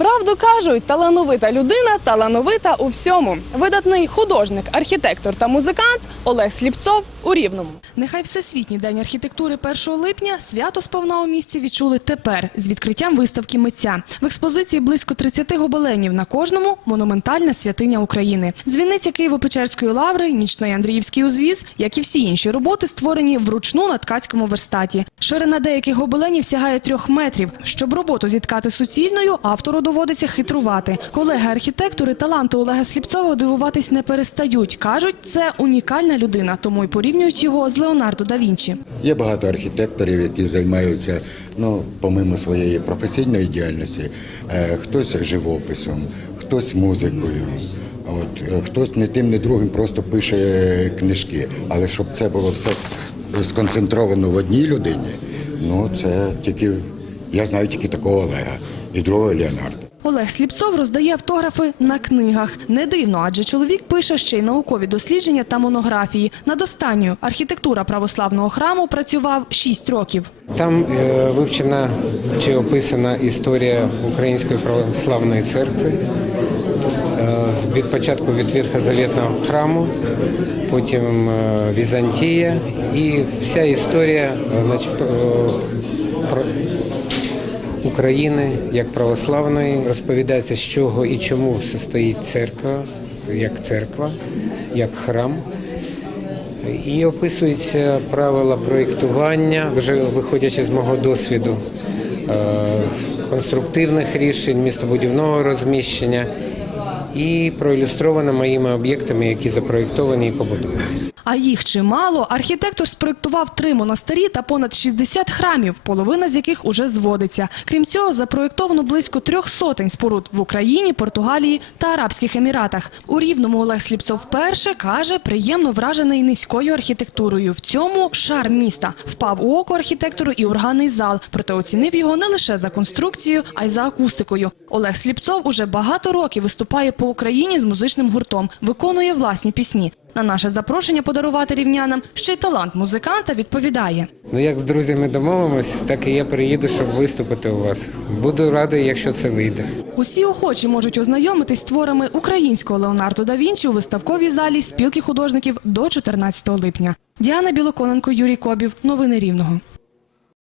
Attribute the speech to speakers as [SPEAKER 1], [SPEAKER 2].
[SPEAKER 1] Правду кажуть, талановита людина талановита у всьому. Видатний художник, архітектор та музикант Олег Сліпцов у Рівному. Нехай Всесвітній день архітектури 1 липня свято сповна у місті відчули тепер з відкриттям виставки митця. В експозиції близько 30 гобеленів на кожному монументальна святиня України. Дзвіниця Києво-Печерської лаври, нічний Андріївський узвіз, як і всі інші роботи, створені вручну на ткацькому верстаті. Ширина деяких гобеленів сягає трьох метрів. Щоб роботу зіткати суцільною, автору доводиться хитрувати. Колеги-архітектори таланту Олега Сліпцова дивуватись не перестають. кажуть, це унікальна людина, тому й порівнюють його з Леонардо да Вінчі.
[SPEAKER 2] Є багато архітекторів, які займаються, ну, помимо своєї професійної діяльності, е, хтось живописом, хтось музикою. От, е, хтось не тим, не другим просто пише е, книжки. Але щоб це було все сконцентровано в одній людині, ну це тільки я знаю тільки такого Олега і другого Леонардо.
[SPEAKER 1] Олег Сліпцов роздає автографи на книгах. Не дивно, адже чоловік пише ще й наукові дослідження та монографії. Над останньою архітектура православного храму працював 6 років.
[SPEAKER 3] Там е, вивчена чи описана історія Української православної церкви е, від початку від Ветхозавітного храму, потім е, Візантія і вся історія е, е, про- України як православної розповідається, з чого і чому состоїть церква, як церква, як храм. І описуються правила проєктування, вже виходячи з мого досвіду е, конструктивних рішень, містобудівного розміщення і проілюстровано моїми об'єктами, які запроєктовані і побудовані.
[SPEAKER 1] А їх чимало. Архітектор спроектував три монастирі та понад 60 храмів, половина з яких уже зводиться. Крім цього, запроєктовано близько трьох сотень споруд в Україні, Португалії та Арабських Еміратах. У Рівному Олег Сліпцов вперше каже, приємно вражений низькою архітектурою. В цьому шар міста впав у око архітектору і органний зал. Проте оцінив його не лише за конструкцією, а й за акустикою. Олег Сліпцов уже багато років виступає по Україні з музичним гуртом, виконує власні пісні. На наше запрошення подарувати рівнянам ще й талант музиканта відповідає.
[SPEAKER 3] Ну як з друзями домовимось, так і я приїду, щоб виступити у вас. Буду радий, якщо це вийде.
[SPEAKER 1] Усі охочі можуть ознайомитись з творами українського Леонардо да Вінчі у виставковій залі спілки художників до 14 липня. Діана Білоконенко, Юрій Кобів. Новини Рівного.